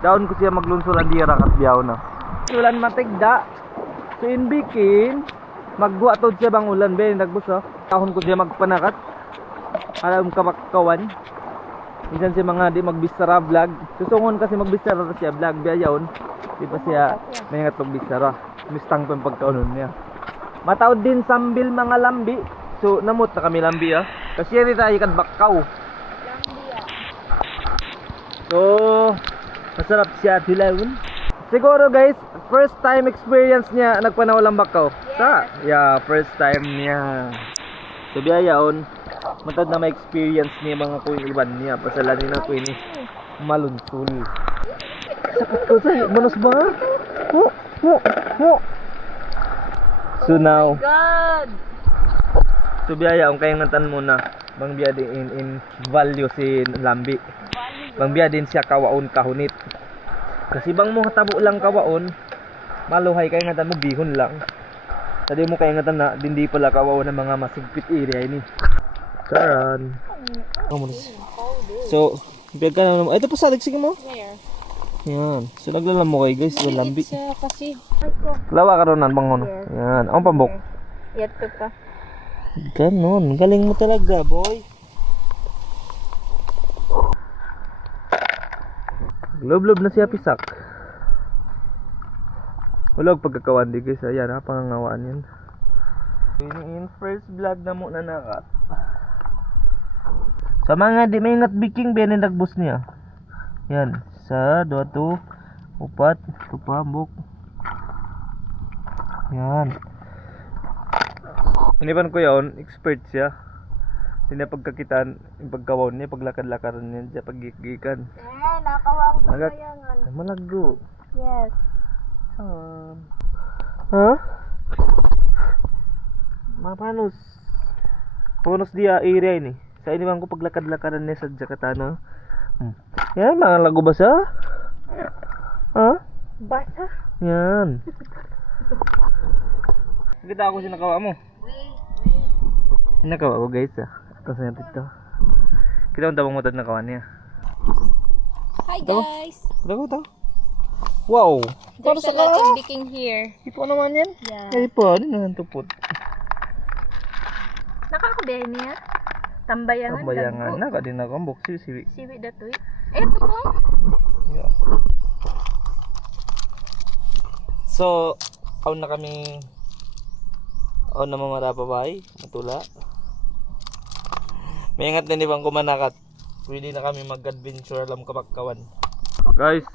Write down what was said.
Daon ko siya maglunsur ang dira kat biyaw na. Ulan matigda. So in bikin, magbuatod siya bang ulan be nagbus oh. Tahon ko siya magpanakat. Alam ka makkawan. Minsan siya mga di magbisara vlog. Susungon kasi magbisara siya vlog biyayon. Di ba siya may nga bisara. Mistang pa yung pagkaunon niya. Matawad din sambil mga lambi. So namut na kami lambi ah. Kasi yan tayo ikan bakaw. So masarap siya tilawon. Siguro guys, first time experience niya nagpanawalang bakaw. Sa? Yeah, first time niya. So biyayon, matad na may experience niya mga kuy iban niya. Pasalanin na kuy ni malunsul. Sakit ko sa manos ba? Mo. So now, God! so biyayon kayang nantan muna. Bang biya din in value si lambi. Bang biya din siya kawaon kahunit. Kasi bang mo tabo lang kawaon, maluhay kay nga mo bihon lang. Tadi mo kay nga na dindi pala kawaon ng mga masigpit area ini. Karan. So, bigyan ka na naman. Ito po salig sige mo. Where? Yan. So naglalam mo kay guys, yung lambi. Kasi Lawa ka ron bang ono. Yan. Ang pambok. yato pa. Ganon. Galing mo talaga, boy. Glob-glob na siya pisak. Wala pagkakawan di guys. Ayan ha, pangangawaan yan. In first vlog na mo na nakat. Sa mga di may ingat biking benin nagbus niya. Yan. Sa 2, 4, 5 pambok. Yan. Inipan ko yun, expert siya. Hindi na pagkakitaan, yung pagkawaw niya, paglakad-lakaran niya siya, paggigikan. Nakawa ko sa kayangan. Malagro. Yes. Ha? Mapanos? Panos dia area ini. Sa iniwan ko paglakad-lakaran niya sa Jakarta. Yan, mga lago ba siya? Ha? Basa? Yan. Kita ako sinakawa mo. Nakawa ko guys ah. Ito sa dito. Kita ang tabang matad na kawan niya. Hi guys! Ito. Wow! There's a lot of baking here. Ipo naman yan? Yeah. Ay po, ano naman tupot? Nakakabiyahe niya? Tambayangan? Tambayangan na, kadin na kong boksi, siwi. Siwi datoy? Eto po! Yeah. So, aw na kami na mamara pa bay, matula. May ingat na ni bang kumanakat. Pwede na kami mag-adventure alam kapagkawan. Guys,